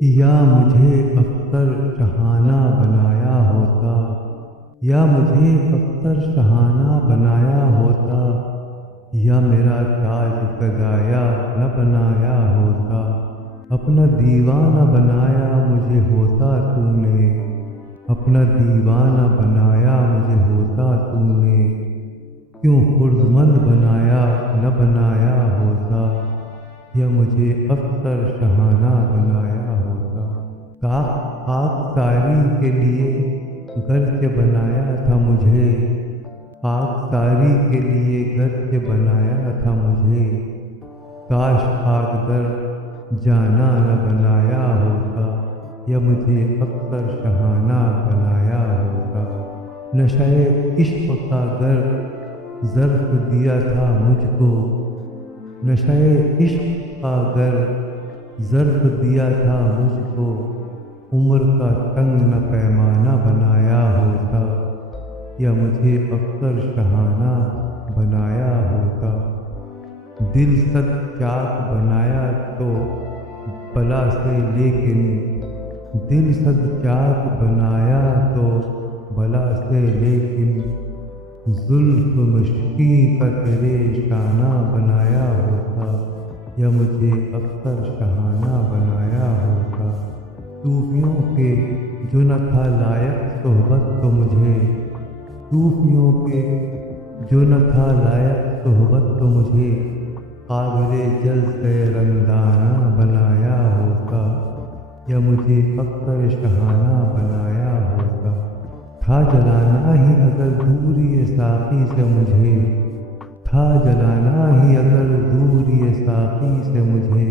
یا مجھے اختر شہانہ بنایا ہوتا، یا مجھے اختر شہانہ بنایا ہوتا، یا میرا تاج گدایا نہ بنایا ہوتا، اپنا دیوانہ بنایا مجھے ہوتا تو نے، اپنا دیوانہ بنایا مجھے ہوتا تو نے، کیوں خردمند بنایا نہ بنایا ہوتا، یا مجھے اختر شہانہ بنایا ہوتا۔ خاکساری کے لیے گرچہ بنایا تھا مجھے، خاکساری کے لیے گرچہ بنایا تھا مجھے، کاش خاک در جانا نہ بنایا ہوتا، یا مجھے اختر شہانہ بنایا ہوتا۔ نشہ عشق کا گر ظرف دیا تھا مجھ کو، نشہ عشق کا گر ظرف دیا تھا مجھ کو، عمر کا تنگ نہ پیمانہ بنایا ہوتا، یا مجھے اختر شہانہ بنایا ہوتا۔ دل صد چاک بنایا تو بلا سے، لیکن دل صد چاک بنایا تو بلا سے، لیکن زلف مشکیں کا تیرے شانہ بنایا ہوتا، یا مجھے اختر شہانہ بنایا ہوتا۔ صوفیوں کے جو نہ تھا لائق صحبت تو مجھے، صوفیوں کے جو نہ تھا لائق صحبت تو مجھے، قابل جلسہ رندانہ بنایا ہوتا، یا مجھے اختر شہانہ بنایا ہوتا۔ تھا جلانا ہی اگر دوری ساقی سے مجھے، تھا جلانا ہی اگر دوری ساقی سے مجھے،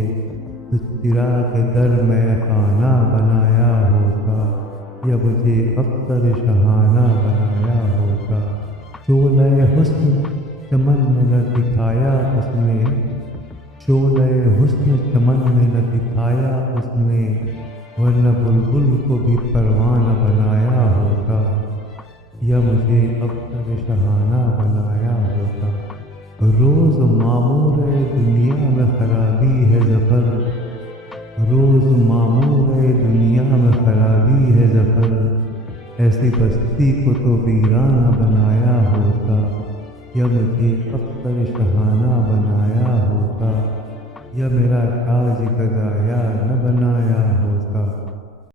تو چراغ در میں خانہ بنایا ہوتا، یا مجھے اختر شہانہ بنایا ہوتا۔ شعلۂ حسن چمن میں نہ دکھایا اس نے، شعلۂ حسن چمن میں نہ دکھایا اس نے، ورنہ بلبل کو بھی پروانہ بنایا ہوتا، یا مجھے اختر شہانہ بنایا ہوتا۔ روز معمور دنیا میں خرابی ہے ظفر، روز معمور دنیا میں خرابی ہے ظفر، ایسی بستی کو تو ویرانہ بنایا ہوتا، یا مجھے اختر شہانہ بنایا ہوتا، یا میرا تاج گدایا نہ بنایا ہوتا۔